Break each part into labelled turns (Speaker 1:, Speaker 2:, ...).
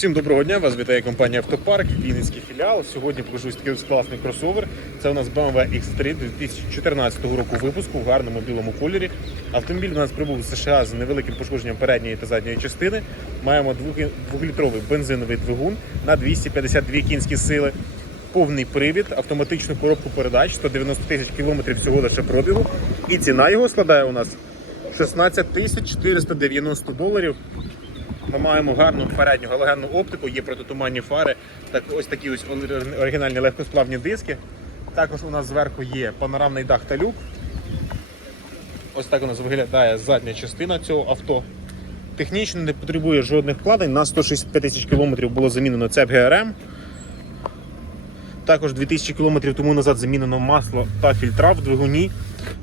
Speaker 1: Всім доброго дня, вас вітає компанія Автопарк, Вінницький філіал. Сьогодні покажусь такий класний кросовер. Це у нас BMW X3 2014 року випуску в гарному білому кольорі. Автомобіль у нас прибув з США з невеликим пошкодженням передньої та задньої частини. Маємо 2-літровий бензиновий двигун на 252 кінські сили. Повний привід, автоматичну коробку передач, 190 тисяч кілометрів всього лише пробігу. І ціна його складає у нас 16 тисяч 490 доларів. Ми маємо гарну передню галогенну оптику, є протитуманні фари, так ось такі ось оригінальні легкосплавні диски. Також у нас зверху є панорамний дах та люк. Ось так у нас виглядає задня частина цього авто. Технічно не потребує жодних вкладень. На 165 тисяч кілометрів було замінено цеп ГРМ. Також 2000 км тому назад замінено масло та фільтра в двигуні.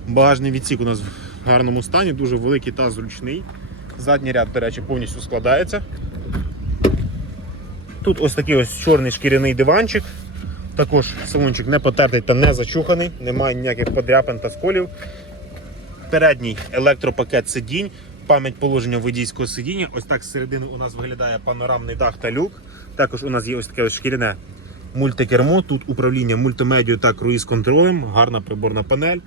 Speaker 1: Багажний відсік у нас в гарному стані, дуже великий та зручний. Задній ряд, до речі, повністю складається. Тут ось такий ось чорний шкіряний диванчик. Також салончик не потертий та не зачуханий, немає ніяких подряпин та сколів. Передній електропакет сидінь, пам'ять положення водійського сидіння. Ось так з середини у нас виглядає панорамний дах та люк. Також у нас є ось таке ось шкіряне мультикермо. Тут управління мультимедією та круїз-контролем, гарна приборна панель.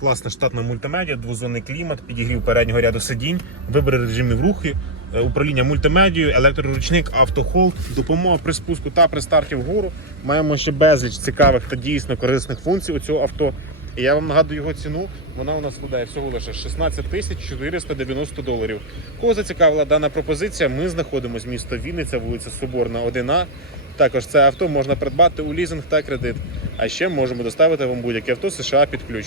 Speaker 1: Класна штатна мультимедіа, двозонний клімат, підігрів переднього ряду сидінь, вибір режимів рухи, е, управління мультимедією, електроручник, автохолд, допомога при спуску та при старті вгору. Маємо ще безліч цікавих та дійсно корисних функцій у цього авто. І я вам нагадую його ціну. Вона у нас складає всього лише 16 тисяч 490 доларів. Кого зацікавила дана пропозиція? Ми знаходимося місто Вінниця, вулиця Соборна, 1А. Також це авто можна придбати у лізинг та кредит. А ще можемо доставити вам будь-яке авто США під ключ.